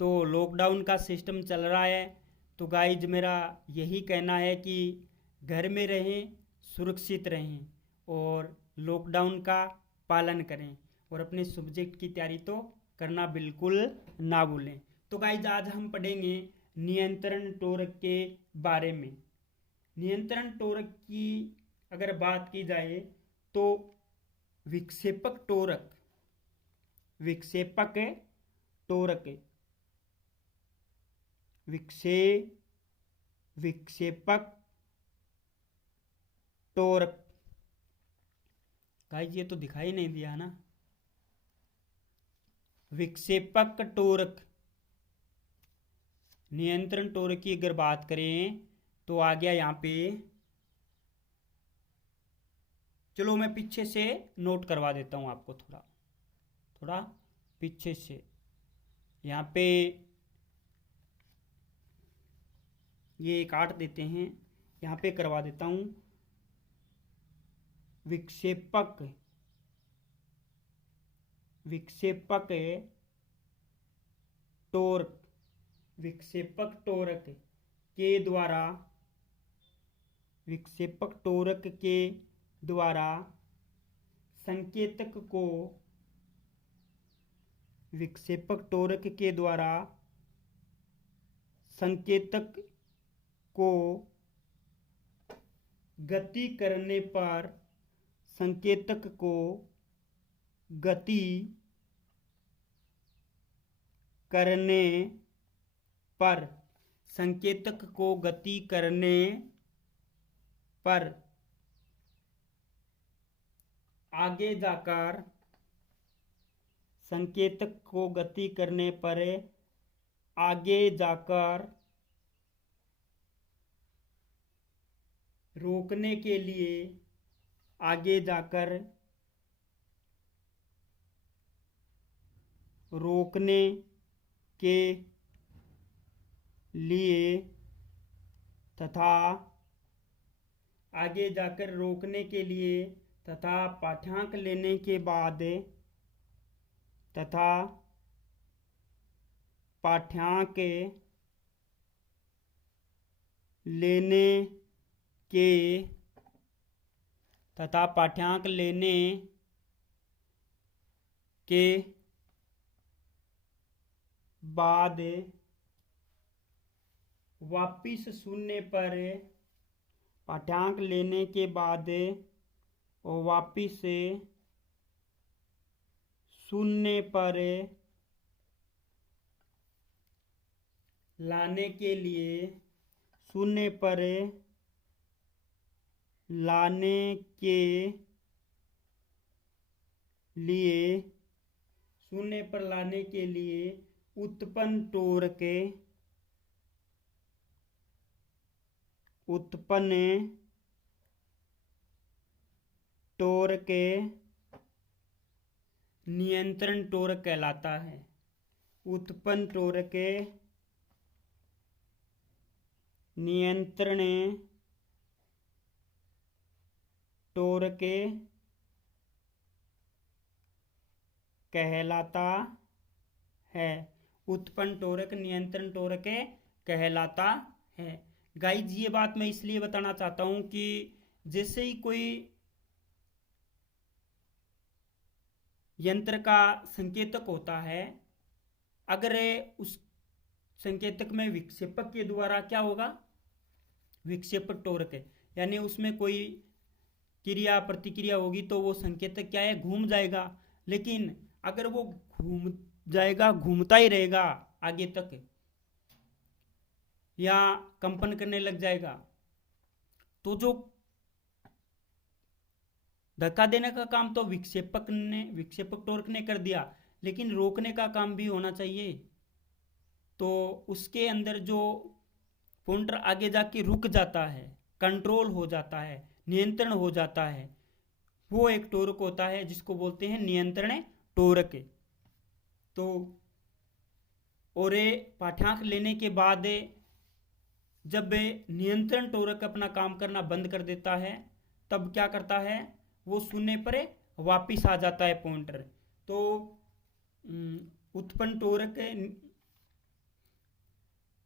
तो लॉकडाउन का सिस्टम चल रहा है। तो गाइज मेरा यही कहना है कि घर में रहें, सुरक्षित रहें और लॉकडाउन का पालन करें और अपने सब्जेक्ट की तैयारी तो करना बिल्कुल ना भूलें। तो गाइज आज हम पढ़ेंगे नियंत्रण टोरक के बारे में। नियंत्रण टोरक की अगर बात की जाए तो विक्षेपक टोरक विक्षेपक टोरक विक्षेपक टोरक गाइस ये तो दिखाई नहीं दिया ना। विक्षेपक टोरक नियंत्रण टोरक की अगर बात करें तो आ गया यहाँ पे। चलो मैं पीछे से नोट करवा देता हूँ आपको, थोड़ा पीछे से यहाँ पे ये काट देते हैं, यहाँ पे करवा देता हूँ। विक्षेपक टोरक विक्षेपक टोरक के द्वारा संकेतक को गति करने पर संकेतक को गति करने पर आगे जाकर रोकने के लिए तथा पाठ्यांक लेने के बाद वापिस शून्य पर पाठ्यांक लेने के बाद और वापिस शून्य पर लाने के लिए उत्पन्न टोरक नियंत्रण टोरक कहलाता है। उत्पन्न टोरक नियंत्रण टोरक कहलाता है। उत्पन्न टोरक नियंत्रण टोरक कहलाता है। गाइज ये बात मैं इसलिए बताना चाहता हूं कि जैसे ही कोई यंत्र का संकेतक होता है, अगर उस संकेतक में विक्षेपक के द्वारा क्या होगा, विक्षेपक टोरक यानी उसमें कोई क्रिया प्रतिक्रिया होगी तो वो संकेतक क्या है, घूम जाएगा। लेकिन अगर वो घूमता ही रहेगा आगे तक या कंपन करने लग जाएगा तो जो धक्का देने का काम तो विक्षेपक टोरक ने कर दिया, लेकिन रोकने का काम भी होना चाहिए। तो उसके अंदर जो पॉइंटर आगे जाके रुक जाता है, कंट्रोल हो जाता है, नियंत्रण हो जाता है, वो एक टोरक होता है जिसको बोलते हैं नियंत्रण टोरक। तो और पाठ्यांक लेने के बाद जब नियंत्रण टोरक अपना काम करना बंद कर देता है तब क्या करता है, वो शून्य पर वापिस आ जाता है पॉइंटर। तो उत्पन्न टोरक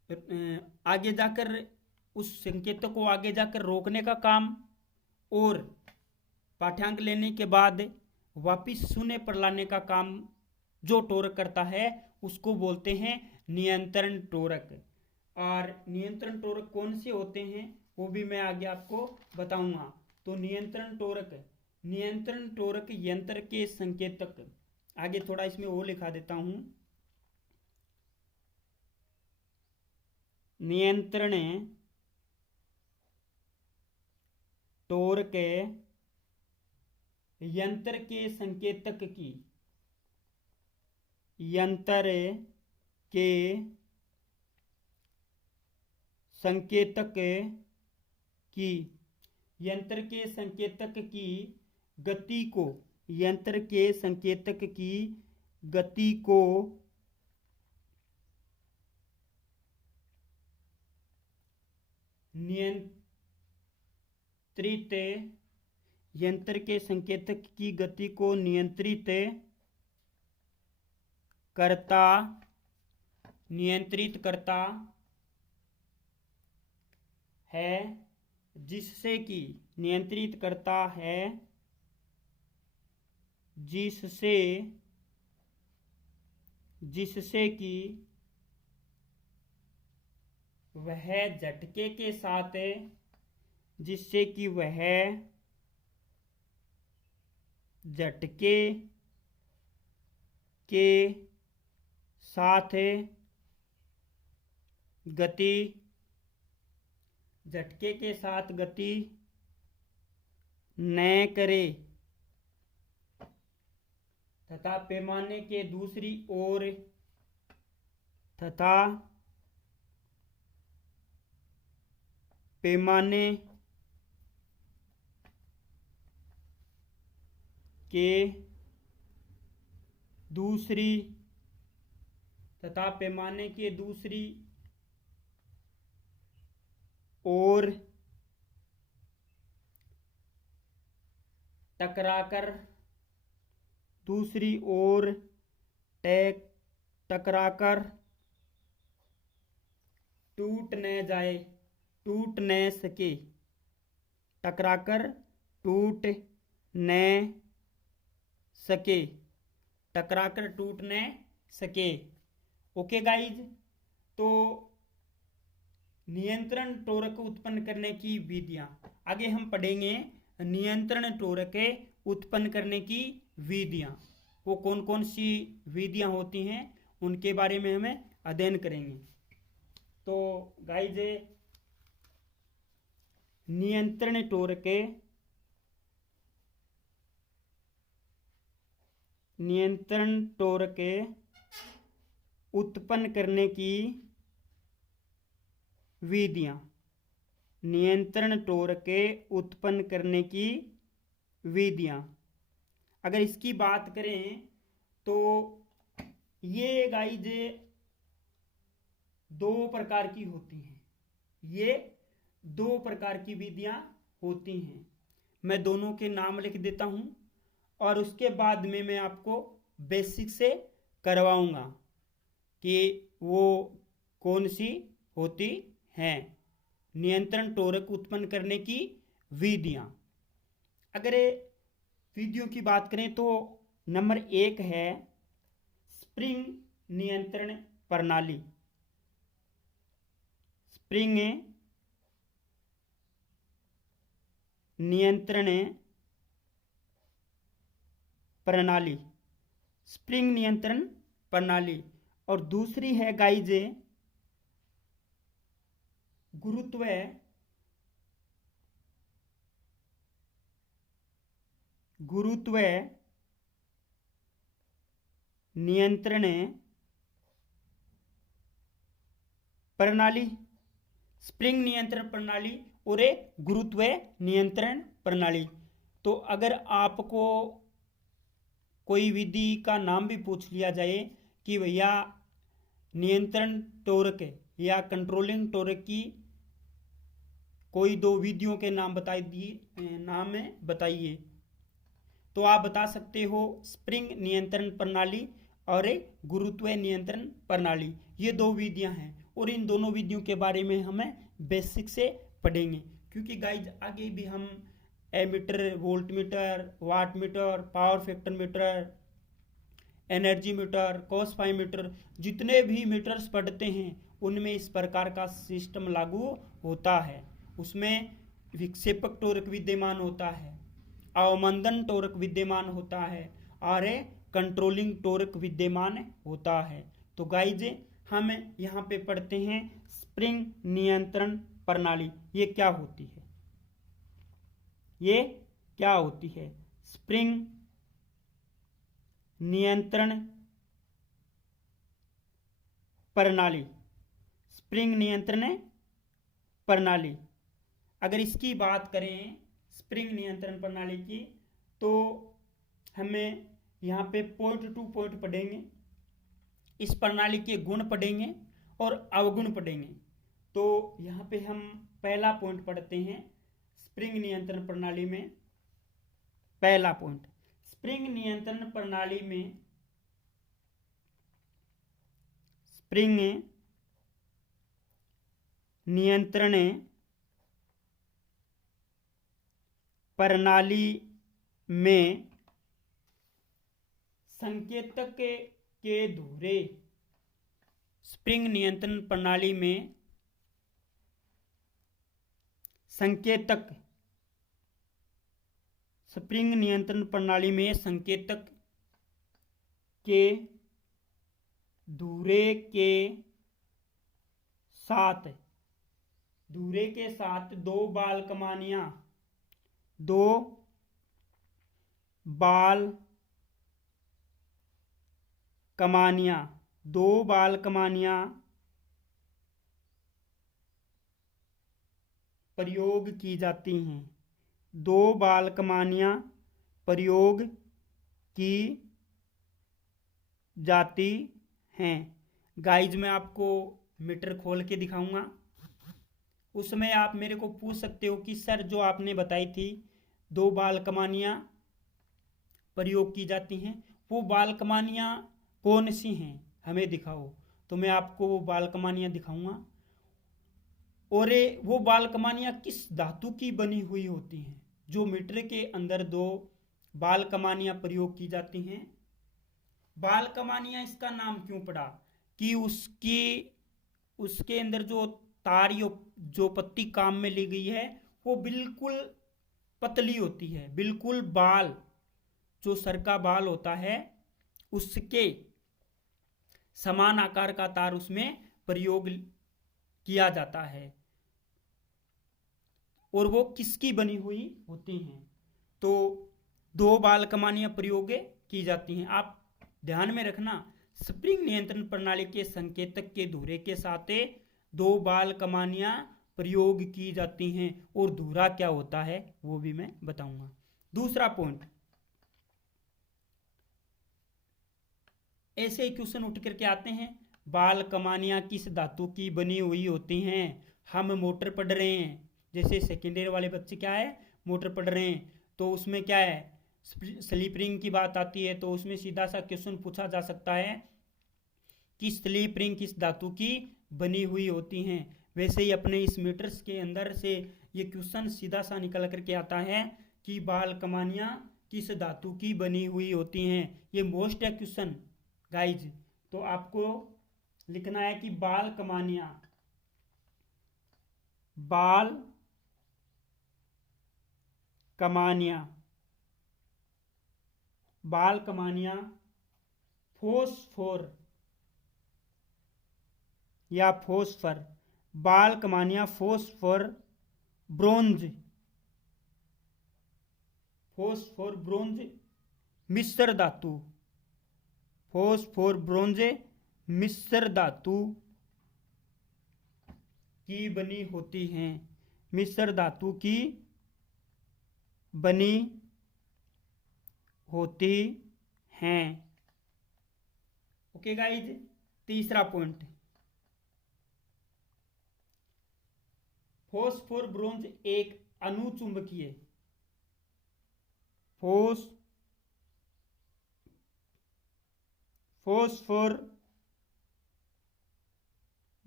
आगे जाकर उस संकेतक को आगे जाकर रोकने का काम और पाठ्यांक लेने के बाद वापिस शून्य पर लाने का काम जो टोरक करता है उसको बोलते हैं नियंत्रण टोरक। और नियंत्रण टोरक कौन से होते हैं वो भी मैं आगे आपको बताऊंगा। तो नियंत्रण टोरक यंत्र के संकेतक, आगे थोड़ा इसमें वो लिखा देता हूं, नियंत्रण टोरक यंत्र के संकेतक की गति को नियंत्रित करता है, जिससे कि वह झटके के साथ गति न करे तथा पैमाने के दूसरी ओर टकराकर टूट न सके। ओके गाइज, तो नियंत्रण टोरक उत्पन्न करने की विधियां आगे हम पढ़ेंगे। नियंत्रण टोरक उत्पन्न करने की विधियां, वो कौन कौन सी विधियां होती हैं उनके बारे में हमें अध्ययन करेंगे। तो गाइज, नियंत्रण टोरक उत्पन्न करने की विधियां, अगर इसकी बात करें तो ये गाइज दो प्रकार की विधियां होती हैं। मैं दोनों के नाम लिख देता हूं और उसके बाद में मैं आपको बेसिक से करवाऊंगा कि वो कौन सी होती हैं नियंत्रण टोरक उत्पन्न करने की विधियां। अगर विधियों की बात करें तो नंबर 1 है स्प्रिंग नियंत्रण प्रणाली। स्प्रिंग नियंत्रण प्रणाली और दूसरी है गाइज गुरुत्व नियंत्रण प्रणाली। स्प्रिंग नियंत्रण प्रणाली और एक गुरुत्व नियंत्रण प्रणाली। तो अगर आपको कोई विधि का नाम भी पूछ लिया जाए कि भैया नियंत्रण टोरक या कंट्रोलिंग टोरक की कोई दो विधियों के नाम बताइए, तो आप बता सकते हो स्प्रिंग नियंत्रण प्रणाली और एक गुरुत्व नियंत्रण प्रणाली। ये दो विधियां हैं और इन दोनों विधियों के बारे में हमें बेसिक से पढ़ेंगे, क्योंकि गाइज आगे भी हम ammeter, volt meter, watt meter, power factor metre, energy meter, cos phi metre, जितने भी मीटर्स पढ़ते हैं उनमें इस प्रकार का सिस्टम लागू होता है। उसमें विक्षेपक टोरक विद्यमान होता है, अवमंदन टोरक विद्यमान होता है और कंट्रोलिंग टोरक विद्यमान होता है। तो गाइज हम यहाँ पे पढ़ते हैं स्प्रिंग नियंत्रण प्रणाली। ये क्या होती है? ये क्या होती है? स्प्रिंग नियंत्रण प्रणाली। स्प्रिंग नियंत्रण प्रणाली, अगर इसकी बात करें स्प्रिंग नियंत्रण प्रणाली की, तो हमें यहाँ पे पॉइंट टू पॉइंट पढ़ेंगे। इस प्रणाली के गुण पढ़ेंगे और अवगुण पढ़ेंगे। तो यहाँ पे हम पहला पॉइंट पढ़ते हैं स्प्रिंग नियंत्रण प्रणाली में। पहला पॉइंट, स्प्रिंग नियंत्रण प्रणाली में स्प्रिंग नियंत्रण प्रणाली में संकेतक के धुरे। स्प्रिंग नियंत्रण प्रणाली में संकेतक, स्प्रिंग नियंत्रण प्रणाली में संकेतक के धुरे के साथ दो बाल कमानियां प्रयोग की जाती हैं। दो बाल कमानियां प्रयोग की जाती हैं। गाइज मैं आपको मीटर खोल के दिखाऊंगा, उसमें आप मेरे को पूछ सकते हो कि सर जो आपने बताई थी दो बाल कमानियां प्रयोग की जाती हैं, वो बाल कमानियां कौन सी हैं, हमें दिखाओ। तो मैं आपको वो बाल कमानियां दिखाऊंगा। और वो बाल कमानियां किस धातु की बनी हुई होती हैं। जो मीटर के अंदर दो बाल कमानियां प्रयोग की जाती हैं। बाल कमानियां इसका नाम क्यों पड़ा? कि उसके अंदर जो तार जो पत्ती काम में ली गई है वो बिल्कुल पतली होती है। बिल्कुल बाल, जो सर का बाल होता है उसके समान आकार का तार उसमें प्रयोग किया जाता है। और वो किसकी बनी हुई होती हैं? तो दो बाल कमानियां प्रयोग की जाती हैं। आप ध्यान में रखना, स्प्रिंग नियंत्रण प्रणाली के संकेतक के धुरे के साथ दो बाल कमानियां प्रयोग की जाती हैं। और धुरा क्या होता है वो भी मैं बताऊंगा। दूसरा पॉइंट, ऐसे ही क्वेश्चन उठ करके आते हैं, बाल कमानियां किस धातु की बनी हुई होती हैं। हम मोटर पढ़ रहे हैं, जैसे सेकेंड ईयर वाले बच्चे क्या है मोटर पढ़ रहे हैं, तो उसमें क्या है स्लिप रिंग की बात आती है। तो उसमें सीधा सा क्वेश्चन पूछा जा सकता है कि स्लिप रिंग किस धातु की बनी हुई होती हैं। वैसे ही अपने इस मीटर्स के अंदर से ये क्वेश्चन सीधा सा निकल करके आता है कि बाल कमानियां किस धातु की बनी हुई होती हैं। ये मोस्ट है क्वेश्चन गाइज। तो आपको लिखना है कि बाल कमानियां फोस्फोर या फोस्फर, बाल कमानियां फोस्फोर ब्रोंज मिश्र धातु, फोस्फोर ब्रोंज मिश्र धातु की बनी होती हैं। मिश्र धातु की बनी होती हैं। ओके गाइज, तीसरा पॉइंट, फोस्फोर ब्रोंज एक अनुचुंबकीय फोस्फोर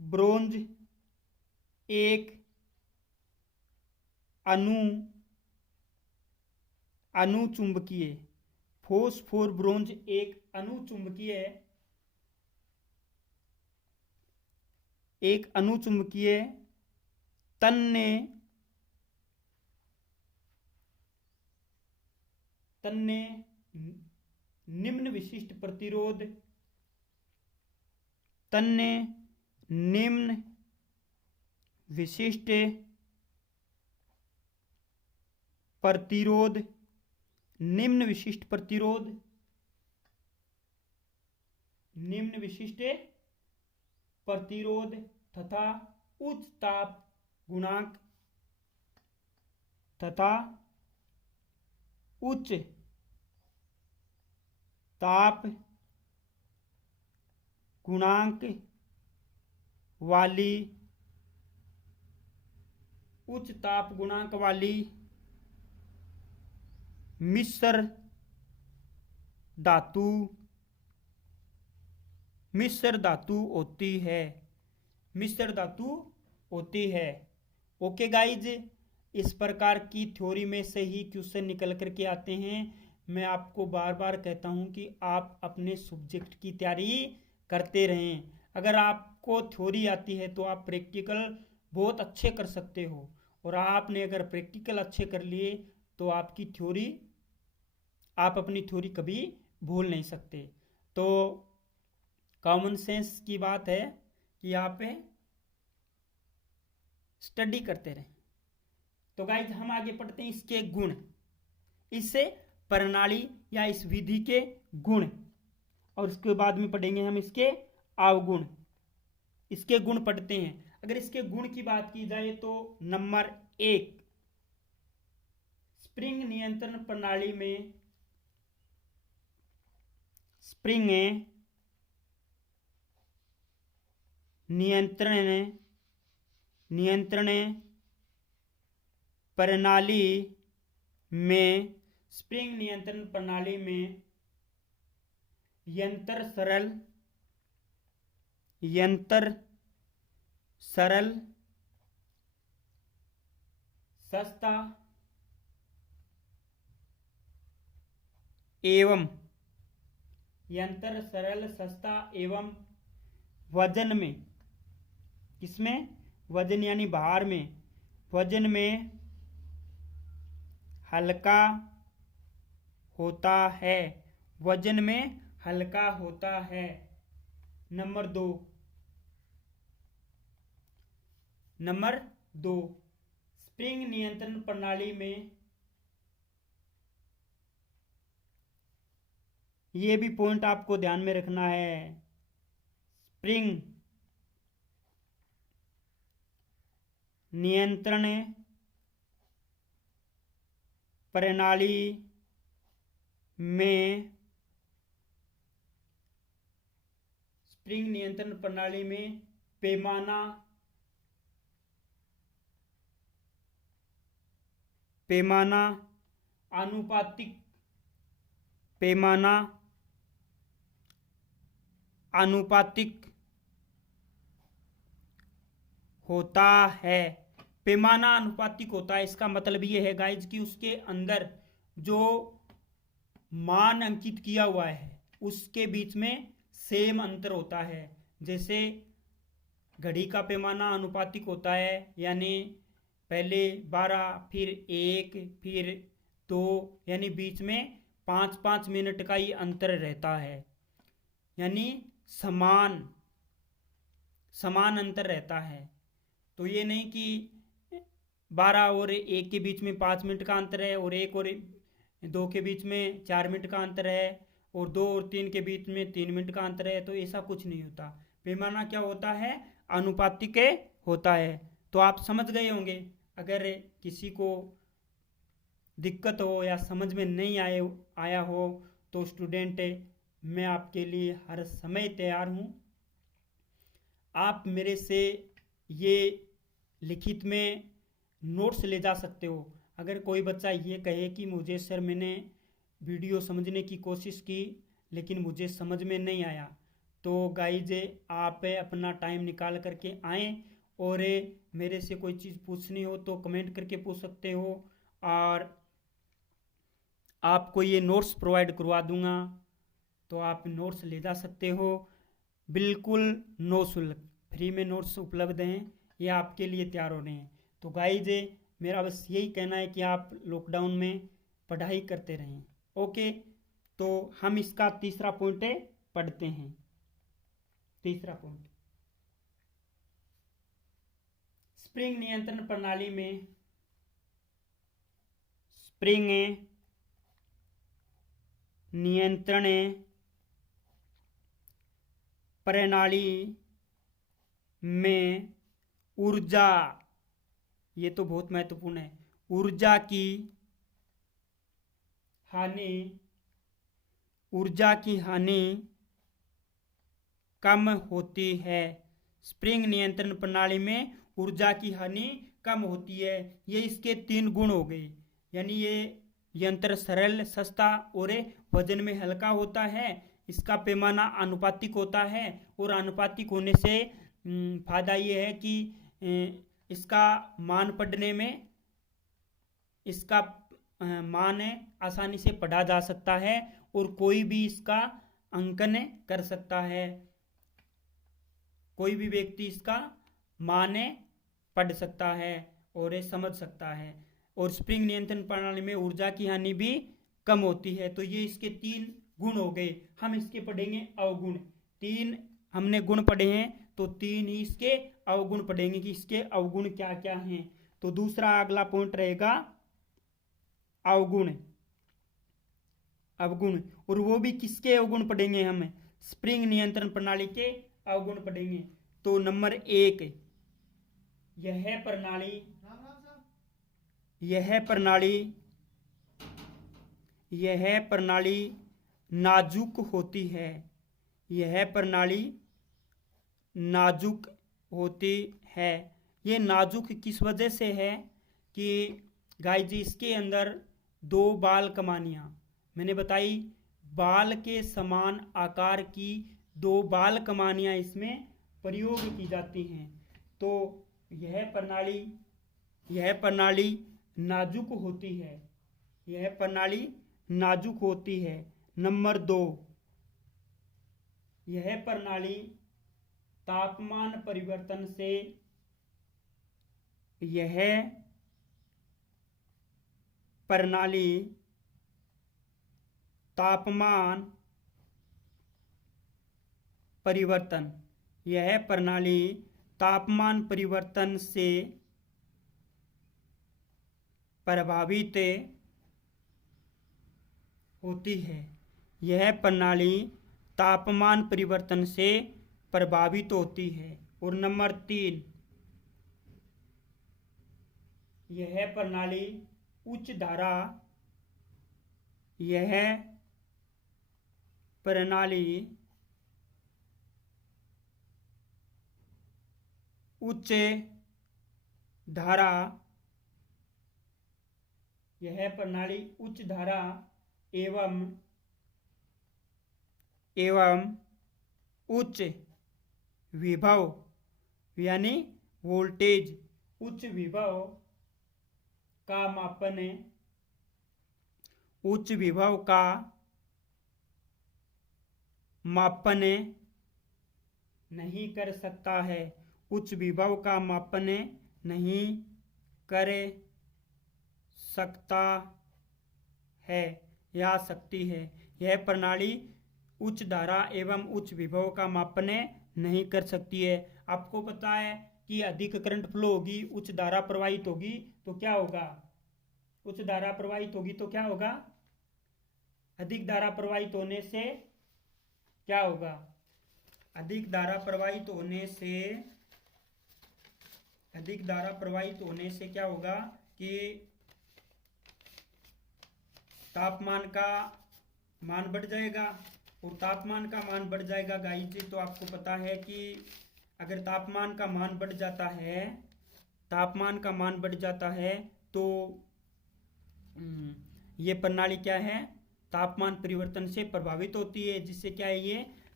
ब्रोंज एक अनुचुंबकीय, फॉस्फोर ब्रोंज एक अनुचुंबकीय तन्य निम्न विशिष्ट प्रतिरोध निम्न विशिष्ट प्रतिरोध तथा उच्च ताप गुणांक वाली मिश्र धातु होती है। ओके गाइज, इस प्रकार की थ्योरी में से ही क्वेश्चन निकल करके आते हैं। मैं आपको बार बार कहता हूं कि आप अपने सब्जेक्ट की तैयारी करते रहें। अगर आपको थ्योरी आती है तो आप प्रैक्टिकल बहुत अच्छे कर सकते हो, और आपने अगर प्रैक्टिकल अच्छे कर लिए तो आप अपनी थ्योरी कभी भूल नहीं सकते। तो कॉमन सेंस की बात है कि आप स्टडी करते रहें। तो गाइज हम आगे पढ़ते हैं इसके गुण, इससे प्रणाली या इस विधि के गुण, और उसके बाद में पढ़ेंगे हम इसके अवगुण। इसके गुण पढ़ते हैं। अगर इसके गुण की बात की जाए तो नंबर 1, स्प्रिंग नियंत्रण प्रणाली में नियंत्रण प्रणाली में यंत्र सरल सस्ता एवं वजन में, किसमें? वजन यानी भार में, वजन में हल्का होता है। नंबर दो, स्प्रिंग नियंत्रण प्रणाली में, ये भी पॉइंट आपको ध्यान में रखना है, स्प्रिंग नियंत्रण प्रणाली में पैमाना अनुपातिक होता है। पैमाना अनुपातिक होता है, इसका मतलब ये है गाइज कि उसके अंदर जो मान अंकित किया हुआ है उसके बीच में सेम अंतर होता है। जैसे घड़ी का पैमाना अनुपातिक होता है, यानी पहले 12, फिर 1, फिर 2, यानी बीच में 5-5 मिनट का ही अंतर रहता है, यानी समान अंतर रहता है। तो ये नहीं कि 12 और 1 के बीच में 5 मिनट का अंतर है, और 1 और 2 के बीच में 4 मिनट का अंतर है, और 2 और 3 के बीच में 3 मिनट का अंतर है। तो ऐसा कुछ नहीं होता। पैमाना क्या होता है? अनुपातिक होता है। तो आप समझ गए होंगे। अगर किसी को दिक्कत हो या समझ में नहीं आया हो तो स्टूडेंट, मैं आपके लिए हर समय तैयार हूँ। आप मेरे से ये लिखित में नोट्स ले जा सकते हो। अगर कोई बच्चा ये कहे कि मुझे सर मैंने वीडियो समझने की कोशिश की लेकिन मुझे समझ में नहीं आया, तो गाइज आप अपना टाइम निकाल करके आएँ, और मेरे से कोई चीज़ पूछनी हो तो कमेंट करके पूछ सकते हो, और आपको ये नोट्स प्रोवाइड करवा दूंगा, तो आप नोट्स ले जा सकते हो। बिल्कुल नो शुल्क, फ्री में नोट्स उपलब्ध हैं, ये आपके लिए तैयार हो रहे हैं। तो गाइज मेरा बस यही कहना है कि आप लॉकडाउन में पढ़ाई करते रहें। ओके, तो हम इसका तीसरा पॉइंट पढ़ते हैं। तीसरा पॉइंट, स्प्रिंग नियंत्रण प्रणाली में, स्प्रिंग नियंत्रण प्रणाली में ऊर्जा, ये तो बहुत महत्वपूर्ण है, ऊर्जा की हानि, ऊर्जा की हानि कम होती है। स्प्रिंग नियंत्रण प्रणाली में ऊर्जा की हानि कम होती है। ये इसके 3 गुण हो गए, यानी ये यंत्र सरल, सस्ता और वजन में हल्का होता है। इसका पैमाना अनुपातिक होता है, और अनुपातिक होने से फायदा ये है कि इसका मान पढ़ने में, इसका मान आसानी से पढ़ा जा सकता है, और कोई भी इसका अंकन कर सकता है। कोई भी व्यक्ति इसका मान पढ़ सकता है और समझ सकता है। और स्प्रिंग नियंत्रण प्रणाली में ऊर्जा की हानि भी कम होती है। तो ये इसके 3 गुण हो गए। हम इसके पढ़ेंगे अवगुण। 3 हमने गुण पढ़े हैं, तो 3 ही इसके अवगुण पढ़ेंगे कि इसके अवगुण क्या क्या हैं। तो दूसरा अगला पॉइंट रहेगा अवगुण, अवगुण, और वो भी किसके अवगुण पढ़ेंगे हम, स्प्रिंग नियंत्रण प्रणाली के अवगुण पढ़ेंगे। तो नंबर 1, यह प्रणाली, यह प्रणाली, यह प्रणाली नाजुक होती है। यह प्रणाली नाजुक होती है। ये नाजुक किस वजह से है कि गाइस जी इसके अंदर 2 बाल कमानियाँ मैंने बताई, बाल के समान आकार की 2 बाल कमानियाँ इसमें प्रयोग की जाती हैं। तो यह प्रणाली नाजुक होती है। यह प्रणाली नाजुक होती है। नंबर 2, यह प्रणाली तापमान परिवर्तन से, यह प्रणाली तापमान परिवर्तन, यह प्रणाली तापमान परिवर्तन से प्रभावित होती है। यह प्रणाली तापमान परिवर्तन से प्रभावित होती है। और नंबर 3, यह प्रणाली उच्च धारा, यह प्रणाली उच्च धारा, यह प्रणाली उच्च धारा एवं उच्च विभव, यानी वोल्टेज, उच्च विभव का मापन, उच्च विभव का मापन नहीं कर सकता है। उच्च विभव का मापन नहीं कर सकता है या सकती है। यह प्रणाली उच्च धारा एवं उच्च विभव का मापन नहीं कर सकती है। आपको पता है कि अधिक करंट फ्लो होगी, उच्च धारा प्रवाहित होगी, तो क्या होगा, उच्च धारा प्रवाहित होगी तो क्या होगा, अधिक धारा प्रवाहित होने से क्या होगा, अधिक धारा प्रवाहित होने से, अधिक धारा प्रवाहित होने से क्या होगा कि तापमान का मान बढ़ जाएगा। और तापमान का मान बढ़ जाएगा गाइस जी, तो आपको पता है कि अगर तापमान का मान बढ़ जाता है, तापमान का मान बढ़ जाता है तो ये प्रणाली क्या है, तापमान परिवर्तन से प्रभावित होती है, जिससे क्या है, ये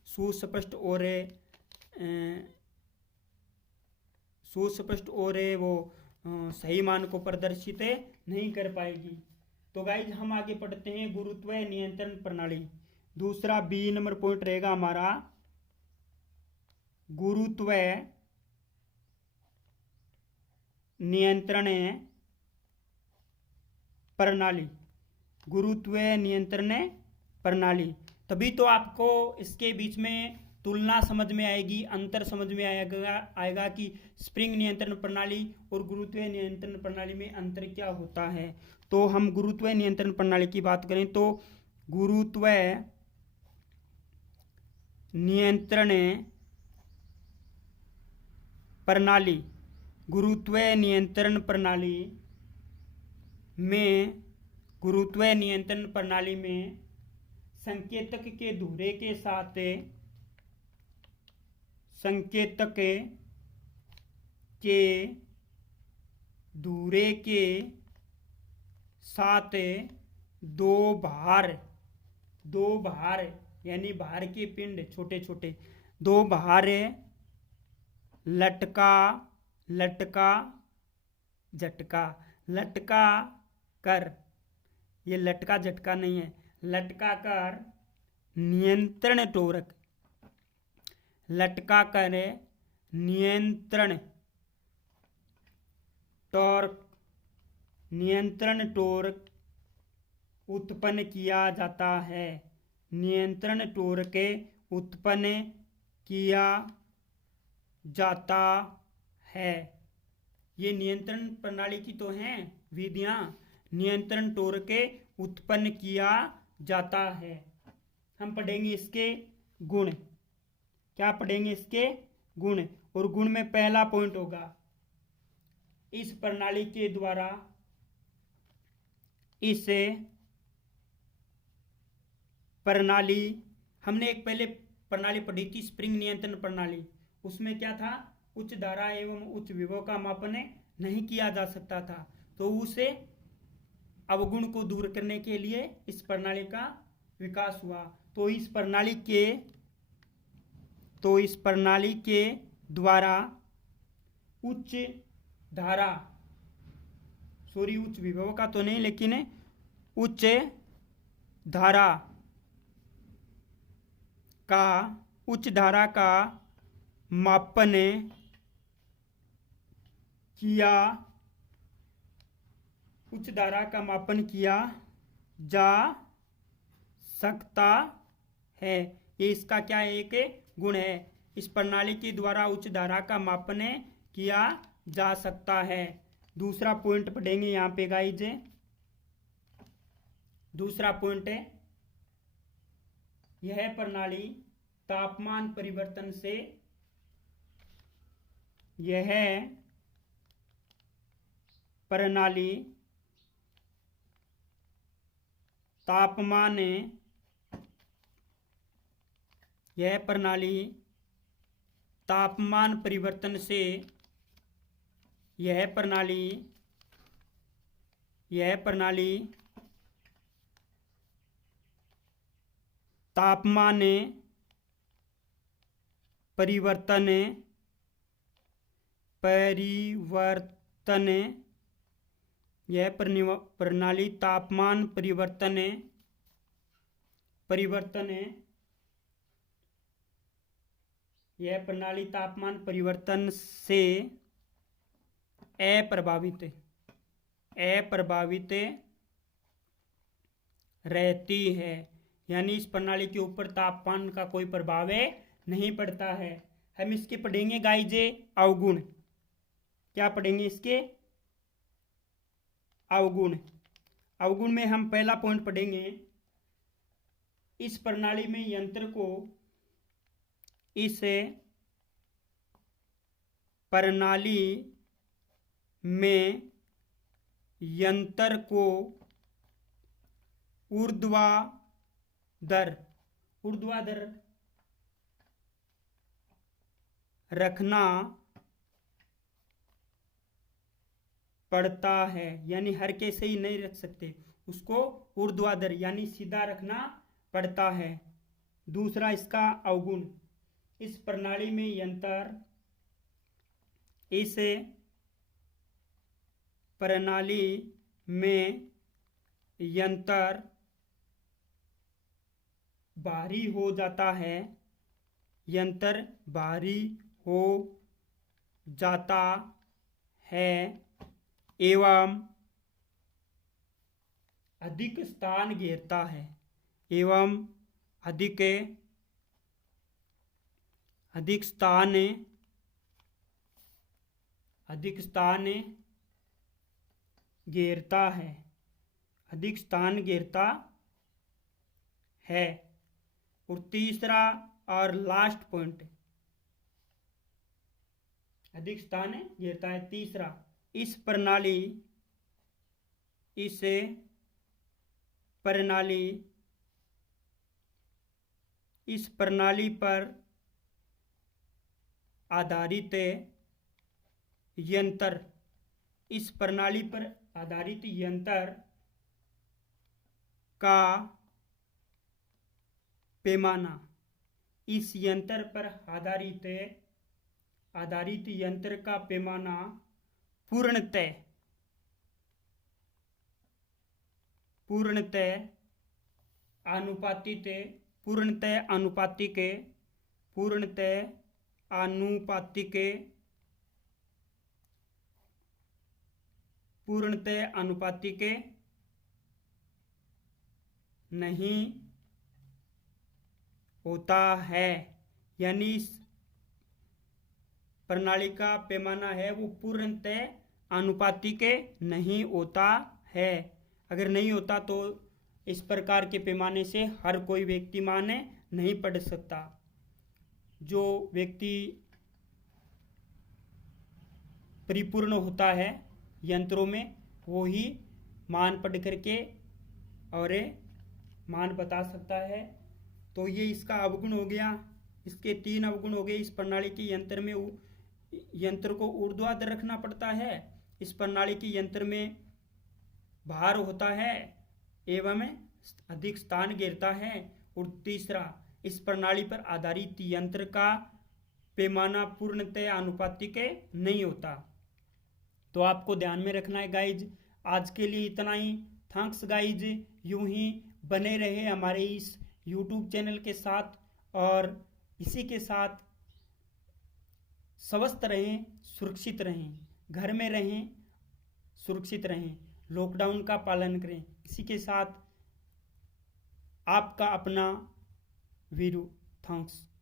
सुस्पष्ट और वो सही मान को प्रदर्शित नहीं कर पाएगी। तो गाइज हम आगे पढ़ते हैं गुरुत्व नियंत्रण प्रणाली। दूसरा बी नंबर पॉइंट रहेगा हमारा गुरुत्व नियंत्रण प्रणाली। गुरुत्व नियंत्रण प्रणाली। तभी तो आपको इसके बीच में तुलना समझ में आएगी, अंतर समझ में आएगा कि स्प्रिंग नियंत्रण प्रणाली और गुरुत्व नियंत्रण प्रणाली में अंतर क्या होता है। तो हम गुरुत्व नियंत्रण प्रणाली की बात करें तो गुरुत्व नियंत्रण प्रणाली, गुरुत्व नियंत्रण प्रणाली में संकेतक के धुरे के साथ दो भार यानी भार के पिंड छोटे छोटे, दो भार लटका कर, ये लटका झटका नहीं है, लटका कर नियंत्रण टॉर्क उत्पन्न किया जाता है। नियंत्रण टॉर्क उत्पन्न किया जाता है। ये नियंत्रण प्रणाली की तो हैं विधियां। नियंत्रण टॉर्क उत्पन्न किया जाता है। हम पढ़ेंगे इसके गुण। क्या पढ़ेंगे? इसके गुण। और गुण में पहला पॉइंट होगा इस प्रणाली के द्वारा हमने एक पहले प्रणाली पढ़ी थी स्प्रिंग नियंत्रण प्रणाली। उसमें क्या था? उच्च धारा एवं उच्च विभव का मापन नहीं किया जा सकता था, तो उसे अवगुण को दूर करने के लिए इस प्रणाली का विकास हुआ। तो इस प्रणाली के द्वारा उच्च विभव का तो नहीं, लेकिन उच्च धारा का मापन किया जा सकता है। ये इसका क्या एक गुण है। इस प्रणाली के द्वारा उच्च धारा का मापन किया जा सकता है। दूसरा पॉइंट पढ़ेंगे यहाँ पे गाइज। दूसरा पॉइंट है यह प्रणाली तापमान परिवर्तन से तापमान परिवर्तन से तापमान परिवर्तन यह प्रणाली तापमान परिवर्तन से अप्रभावित रहती है। यानी इस प्रणाली के ऊपर तापमान का कोई प्रभाव नहीं पड़ता है। हम इसके पढ़ेंगे गाइजे अवगुण। क्या पढ़ेंगे इसके? अवगुण में हम पहला पॉइंट पढ़ेंगे इस प्रणाली में यंत्र को ऊर्ध्वाधर रखना पड़ता है। यानी हर के से ही नहीं रख सकते, उसको ऊर्ध्वाधर यानी सीधा रखना पड़ता है। दूसरा इसका अवगुण, इस प्रणाली में यंत्र इस प्रणाली में यंत्र भारी हो जाता है, यंत्र भारी हो जाता है एवं अधिक स्थान घेरता है, एवं अधिक स्थान घेरता है, अधिक स्थान घेरता है। और तीसरा और लास्ट पॉइंट, अधिक स्थान घेरता है। तीसरा, इस प्रणाली पर आधारित यंत्र, इस प्रणाली पर आधारित यंत्र का पैमाना, इस यंत्र पर आधारित यंत्र का पैमाना पूर्णतः अनुपातिक नहीं होता है। यानी इस प्रणाली का पैमाना है वो पूर्णतः अनुपातिक नहीं होता है। अगर नहीं होता तो इस प्रकार के पैमाने से हर कोई व्यक्ति मान नहीं पढ़ सकता। जो व्यक्ति परिपूर्ण होता है यंत्रों में, वो ही मान पढ़ करके और मान बता सकता है। तो ये इसका अवगुण हो गया, इसके 3 अवगुण हो गए। इस प्रणाली के यंत्र में यंत्र को ऊर्ध्वाधर रखना पड़ता है, इस प्रणाली के यंत्र में भार होता है एवं अधिक स्थान घेरता है। और तीसरा, इस प्रणाली पर आधारित यंत्र का पैमाना पूर्णतः अनुपातिक नहीं होता। तो आपको ध्यान में रखना है गाइज। आज के लिए इतना ही। Thanks guys. यूं ही बने रहे हमारे इस YouTube चैनल के साथ और इसी के साथ स्वस्थ रहें, सुरक्षित रहें, घर में रहें, सुरक्षित रहें, लॉकडाउन का पालन करें। इसी के साथ आपका अपना वीरू। थैंक्स।